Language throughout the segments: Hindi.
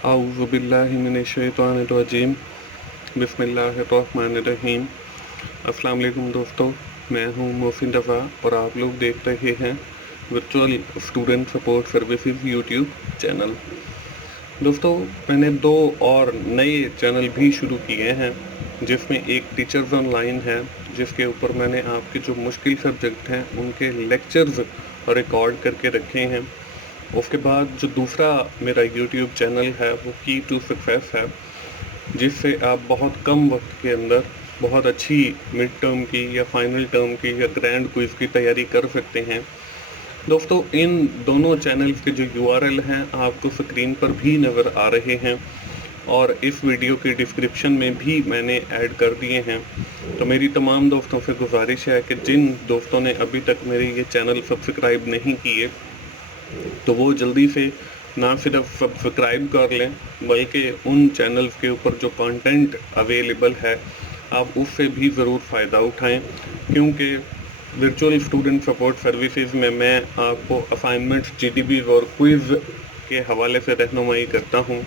औज़ु बिल्लाहि मिनश्शैतानिर्रजीम बिस्मिल्लाहिर्रहमानिर्रहीम। अस्सलाम वालेकुम दोस्तों, मैं हूं मोहसिन रज़ा और आप लोग देख रहे हैं virtual student support services YouTube channel. दोस्तों, मैंने 2 और नए चैनल भी शुरू किए हैं, जिसमें एक टीचर्स ऑनलाइन है, जिसके ऊपर मैंने आपके जो मुश्किल सब्जेक्ट हैं उनके लेक्चर्स रिकॉर्ड करके रखे हैं। उसके बाद जो दूसरा मेरा यूट्यूब चैनल है वो की टू सक्सेस है, जिससे आप बहुत कम वक्त के अंदर बहुत अच्छी मिड टर्म की या फाइनल टर्म की या ग्रैंड क्विज़ की तैयारी कर सकते हैं। दोस्तों, इन दोनों चैनल्स के जो यूआरएल हैं आपको स्क्रीन पर भी नज़र आ रहे हैं और इस वीडियो के डिस्क्रिप्शन में भी मैंने ऐड कर दिए हैं। तो मेरी तमाम दोस्तों से गुजारिश है कि जिन दोस्तों ने अभी तक मेरे ये चैनल सब्सक्राइब नहीं किए तो वो जल्दी से ना सिर्फ सब्सक्राइब कर लें, बल्कि उन चैनल्स के ऊपर जो कंटेंट अवेलेबल है आप उससे भी ज़रूर फ़ायदा उठाएं, क्योंकि वर्चुअल स्टूडेंट सपोर्ट सर्विसेज में मैं आपको असाइनमेंट्स, जीडीबी और क्विज़ के हवाले से रहनुमाई करता हूं।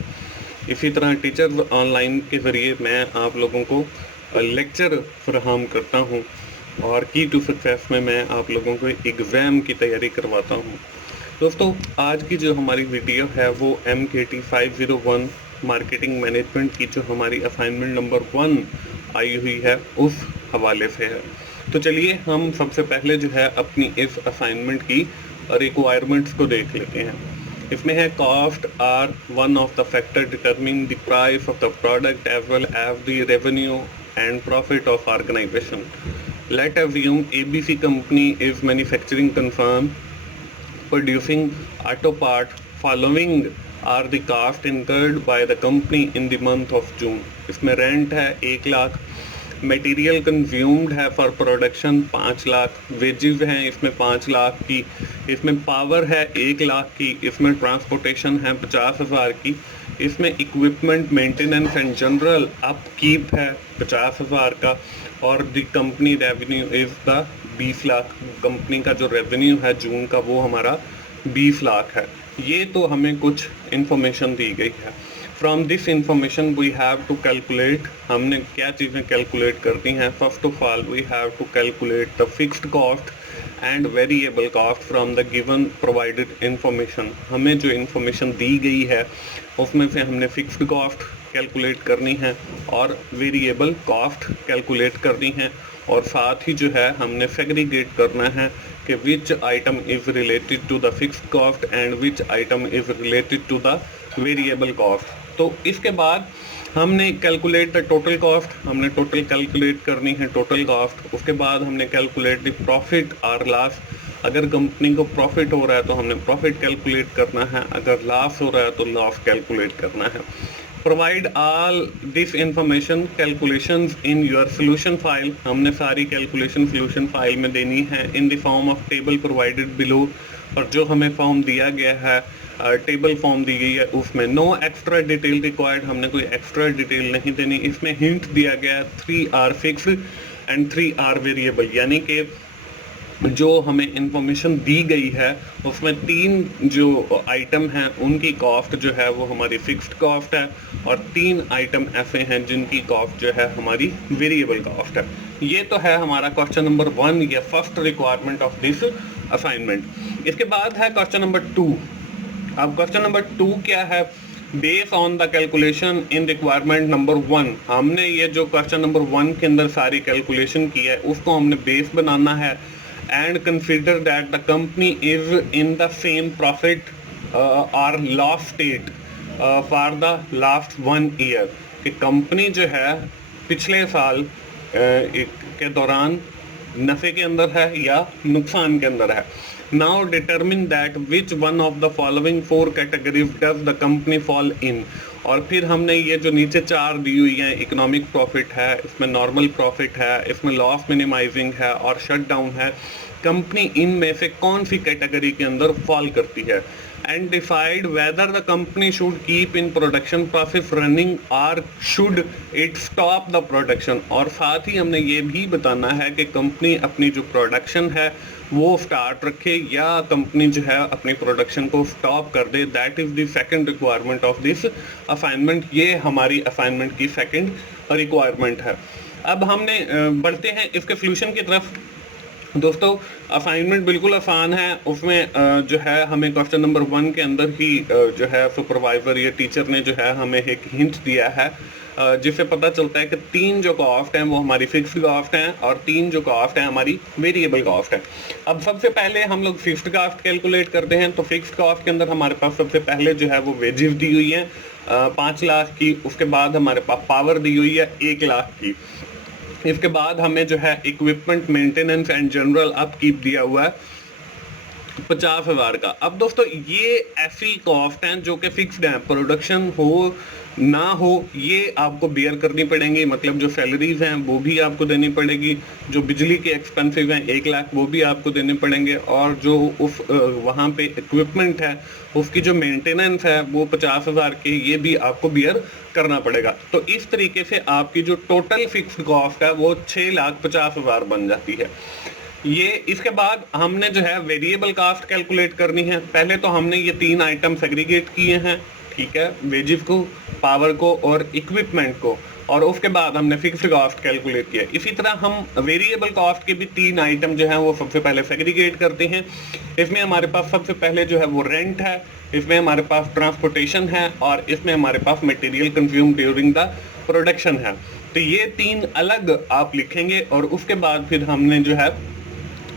इसी तरह टीचर्स ऑनलाइन के ज़रिए मैं आप लोगों को लेक्चर फराहम करता हूं और की टू सक्सेस में मैं आप लोगों को एग्ज़ाम की तैयारी करवाता हूं। दोस्तों, आज की जो हमारी वीडियो है वो MKT501 मार्केटिंग मैनेजमेंट की जो हमारी असाइनमेंट नंबर 1 आई हुई है उस हवाले से है। तो चलिए हम सबसे पहले जो है अपनी इस असाइनमेंट की रिक्वायरमेंट्स को देख लेते हैं। इसमें है cost are one of the factor determining the price of the product as well as the revenue and profit of organisation. Let assume ABC company is manufacturing concern producing auto part. Following are the cost incurred by the company in the month of June. इसमें रेंट है 1 लाख, मटेरियल कंज्यूम्ड है फॉर प्रोडक्शन 5 लाख, वेजेस हैं इसमें 5 लाख की, इसमें पावर है 1 लाख की, इसमें ट्रांसपोर्टेशन है 50,000 की, इसमें equipment maintenance and general upkeep है 50,000 का और the company revenue is the 20 lakh. Company का जो रेवेन्यू है जून का वो हमारा 20 लाख है। ये तो हमें कुछ इन्फॉर्मेशन दी गई है। From this information we have to calculate, हमने क्या चीज़ें कैलकुलेट करती हैं। First of all we have to calculate the fixed cost and variable cost from the given provided information. हमें जो इंफॉर्मेशन दी गई है उसमें से हमने फिक्स्ड कॉस्ट कैलकुलेट करनी है और वेरिएबल कॉस्ट कैलकुलेट करनी है, और साथ ही जो है हमने सेग्रीगेट करना है कि which item is related to the fixed cost and which item is related to the variable cost. तो इसके बाद हमने कैलकुलेट द टोटल कॉस्ट, हमने टोटल कैलकुलेट करनी है टोटल कॉस्ट। उसके बाद हमने कैलकुलेट द प्रॉफिट और लॉस। अगर कंपनी को प्रॉफिट हो रहा है तो हमने प्रॉफिट कैलकुलेट करना है, अगर लॉस हो रहा है तो लॉस कैलकुलेट करना है। Provide all this information calculations in your solution file. हमने सारी कैलकुलेशन सोल्यूशन फाइल में देनी है in the form of table provided below. और जो हमें फॉर्म दिया गया है, टेबल फॉर्म दी गई है, उसमें नो एक्स्ट्रा डिटेल रिक्वायर्ड, हमने कोई एक्स्ट्रा डिटेल नहीं देनी। इसमें हिंट दिया गया है 3 are fixed and 3 are variable, यानी कि जो हमें इंफॉर्मेशन दी गई है उसमें 3 जो आइटम हैं उनकी कॉस्ट जो है वो हमारी फिक्स्ड कॉस्ट है और 3 आइटम ऐसे हैं जिनकी कॉस्ट जो है हमारी वेरिएबल कॉस्ट है। ये तो है हमारा क्वेश्चन नंबर 1 या first requirement of this assignment. इसके बाद है क्वेश्चन नंबर 2। अब क्वेश्चन नंबर 2 क्या है? Base on the calculation in requirement number 1, हमने ये जो क्वेश्चन नंबर 1 के अंदर सारी कैलकुलेशन की है उसको हमने बेस बनाना है। And consider that the company is in the same profit और loss state for the last 1 year, कि कंपनी जो है पिछले साल के दौरान नफ़े के अंदर है या नुकसान के अंदर है। Now determine that which one of the following 4 categories does the company fall in. और फिर हमने ये जो नीचे 4 दी हुई हैं, इकोनॉमिक प्रॉफिट है, इसमें नॉर्मल प्रॉफिट है, इसमें लॉस मिनिमाइजिंग है और शट डाउन है, कंपनी इनमें से कौन सी कैटेगरी के अंदर फॉल करती है। and decide whether the company should keep in production process running or should it stop the production। और साथ ही हमने ये भी बताना है कि कंपनी अपनी जो प्रोडक्शन है वो स्टार्ट रखे या कंपनी जो है अपनी प्रोडक्शन को स्टॉप कर दे। That is the second requirement of this assignment. ये हमारी असाइनमेंट की सेकंड रिक्वायरमेंट है। अब हमने बढ़ते हैं इसके सॉल्यूशन की तरफ। दोस्तों असाइनमेंट बिल्कुल आसान है, उसमें जो है हमें क्वेश्चन नंबर 1 के अंदर ही जो है सुपरवाइजर या टीचर ने जो है हमें एक हिंट दिया है जिससे पता चलता है कि 3 जो कॉस्ट हैं वो हमारी फिक्स्ड कॉस्ट हैं और 3 जो कॉस्ट हैं हमारी वेरिएबल कॉस्ट है। अब सबसे पहले हम लोग फिक्स्ड कॉस्ट कैलकुलेट करते हैं। तो फिक्स्ड कॉस्ट के अंदर हमारे पास सबसे पहले जो है वो वेजेस दी हुई है 5 लाख की। उसके बाद हमारे पास पावर दी हुई है 1 लाख की। इसके बाद हमें जो है equipment maintenance and general upkeep दिया हुआ है 50,000 का। अब दोस्तों ये ऐसी कॉस्ट हैं जो कि फिक्स्ड हैं, प्रोडक्शन हो ना हो ये आपको बेयर करनी पड़ेंगी। मतलब जो सैलरीज हैं वो भी आपको देनी पड़ेगी, जो बिजली के एक्सपेंसिव हैं 1 लाख वो भी आपको देने पड़ेंगे, और जो उस वहाँ पे इक्विपमेंट है उसकी जो मेंटेनेंस है वो 50,000 के ये भी आपको बेयर करना पड़ेगा। तो इस तरीके से आपकी जो टोटल फिक्स्ड कॉस्ट है वो 6,50,000 बन जाती है। ये इसके बाद हमने जो है वेरिएबल कॉस्ट कैलकुलेट करनी है। पहले तो हमने ये 3 आइटम सेग्रीगेट किए हैं, ठीक है, वेजेस को, पावर को और इक्विपमेंट को, और उसके बाद हमने फिक्स्ड कॉस्ट कैलकुलेट किया। इसी तरह हम वेरिएबल कॉस्ट के भी 3 आइटम जो हैं वो सबसे पहले सेग्रीगेट करते हैं। इसमें हमारे पास सबसे पहले जो है वो रेंट है, इसमें हमारे पास ट्रांसपोर्टेशन है और इसमें हमारे पास material consume during the production है। तो ये 3 अलग आप लिखेंगे और उसके बाद फिर हमने जो है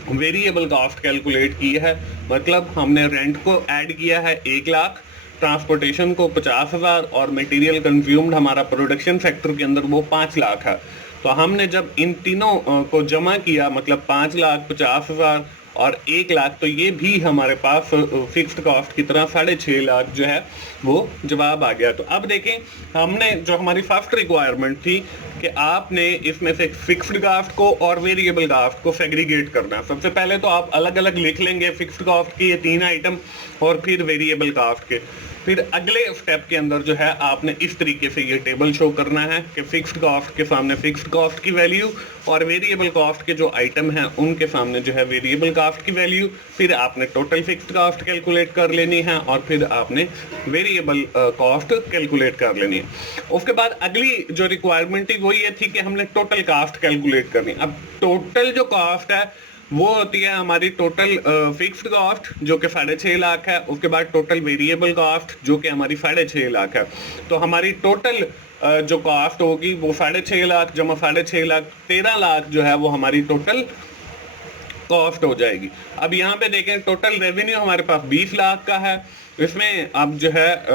वेरिएबल कॉस्ट कैलकुलेट की है। मतलब हमने रेंट को ऐड किया है 1 लाख, ट्रांसपोर्टेशन को 50,000 और मटेरियल कंज्यूम्ड हमारा प्रोडक्शन सेक्टर के अंदर वो 5 लाख है। तो हमने जब इन तीनों को जमा किया मतलब 5 लाख, 50,000 और 1 लाख, तो ये भी हमारे पास फिक्स्ड कॉस्ट की तरह 6.5 लाख जो है वो जवाब आ गया। तो अब देखें हमने जो हमारी फर्स्ट रिक्वायरमेंट थी कि आपने इसमें से फिक्स्ड कॉस्ट को और वेरिएबल कॉस्ट को सेग्रीगेट करना। सबसे पहले तो आप अलग अलग लिख लेंगे फिक्स्ड कॉस्ट के ये 3 आइटम और फिर वेरिएबल कॉस्ट के। फिर अगले स्टेप के अंदर जो है आपने इस तरीके से ये टेबल शो करना है कि फिक्स्ड कॉस्ट के सामने फिक्स्ड कॉस्ट की वैल्यू और वेरिएबल कॉस्ट के जो आइटम हैं उनके सामने जो है वेरिएबल कॉस्ट की वैल्यू। फिर आपने टोटल फिक्स्ड कॉस्ट कैलकुलेट कर लेनी है और फिर आपने वेरिएबल कॉस्ट कैलकुलेट कर लेनी है। उसके बाद अगली जो रिक्वायरमेंट थी वो ये थी कि हमने टोटल कॉस्ट कैलकुलेट करनी। अब टोटल जो कॉस्ट है वो होती है हमारी टोटल फिक्स्ड कॉस्ट जो कि 6.5 लाख है, उसके बाद टोटल वेरिएबल कॉस्ट जो कि हमारी 6.5 लाख है। तो हमारी टोटल जो कॉस्ट होगी वो 6.5 लाख जमा 6.5 लाख 13 लाख जो है वो हमारी टोटल कॉस्ट हो जाएगी। अब यहाँ पे देखें टोटल रेवेन्यू हमारे पास 20 लाख का है। इसमें अब जो है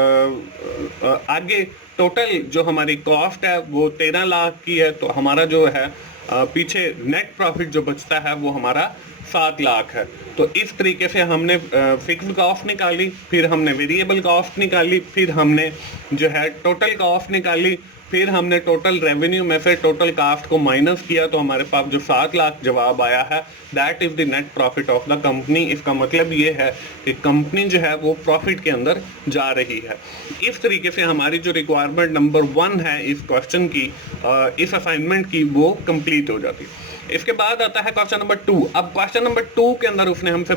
आगे टोटल जो हमारी कॉस्ट है वो 13 लाख की है। तो हमारा जो है पीछे नेट प्रॉफिट जो बचता है वो हमारा 7 लाख है। तो इस तरीके से हमने फिक्स्ड कॉस्ट निकाली, फिर हमने वेरिएबल कॉस्ट निकाली, फिर हमने जो है टोटल कॉस्ट निकाली, फिर हमने टोटल रेवेन्यू में से टोटल कॉस्ट को माइनस किया तो हमारे पास जो 7 लाख जवाब आया है that is the net profit of the company. इसका मतलब ये है कि कंपनी जो है वो प्रॉफिट के अंदर जा रही है। इस तरीके से हमारी जो रिक्वायरमेंट नंबर 1 है इस क्वेश्चन की, इस असाइनमेंट की, वो कंप्लीट हो जाती है। इसके बाद आता है क्वेश्चन नंबर 2। अब क्वेश्चन नंबर 2 के अंदर उसने हमसे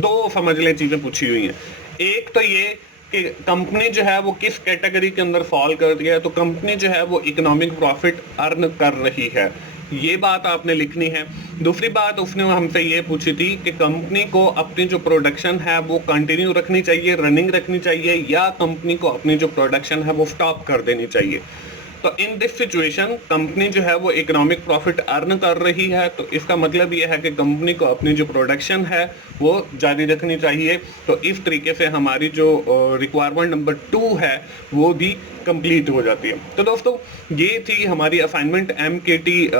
2 समझ ले चीजें पूछी हुई हैं। एक तो ये कि कंपनी जो है वो किस कैटेगरी के अंदर फॉल करती है। तो कंपनी जो है वो इकोनॉमिक प्रॉफिट अर्न कर रही है, ये बात आपने लिखनी है। दूसरी बात उसने हमसे ये पूछी थी कि कंपनी को अपनी जो प्रोडक्शन है वो कंटिन्यू रखनी चाहिए, रनिंग रखनी चाहिए, या कंपनी को अपनी जो प्रोडक्शन है वो स्टॉप कर देनी चाहिए। तो इन दिस सिचुएशन कंपनी जो है वो इकोनॉमिक प्रॉफिट अर्न कर रही है, तो इसका मतलब ये है कि कंपनी को अपनी जो प्रोडक्शन है वो जारी रखनी चाहिए। तो इस तरीके से हमारी जो रिक्वायरमेंट नंबर 2 है वो भी कंप्लीट हो जाती है। तो दोस्तों ये थी हमारी असाइनमेंट MKT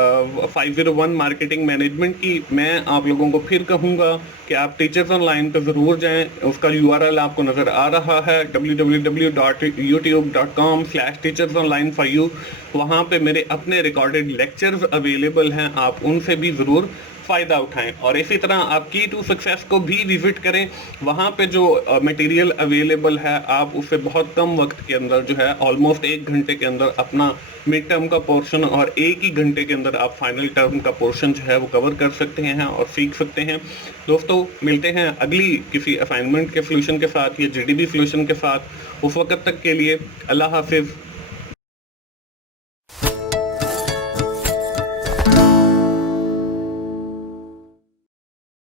501 मार्केटिंग मैनेजमेंट की। मैं आप लोगों को फिर कहूँगा कि आप टीचर्स ऑनलाइन पर ज़रूर जाएं। उसका URL आपको नज़र आ रहा है www.youtube.com/teachersonline4u। वहाँ पे मेरे अपने रिकॉर्डेड लेक्चर्स अवेलेबल हैं, आप उनसे भी ज़रूर फ़ायदा उठाएं। और इसी तरह आप की टू सक्सेस को भी विजिट करें, वहाँ पे जो मटेरियल अवेलेबल है आप उसे बहुत कम वक्त के अंदर जो है ऑलमोस्ट 1 घंटे के अंदर अपना मिड टर्म का पोर्शन और 1 ही घंटे के अंदर आप फाइनल टर्म का पोर्शन जो है वो कवर कर सकते हैं और सीख सकते हैं। दोस्तों मिलते हैं अगली किसी असाइनमेंट के सोल्यूशन के साथ या जीडीबी सोल्यूशन के साथ। उस वक्त तक के लिए अल्लाह हाफिज़।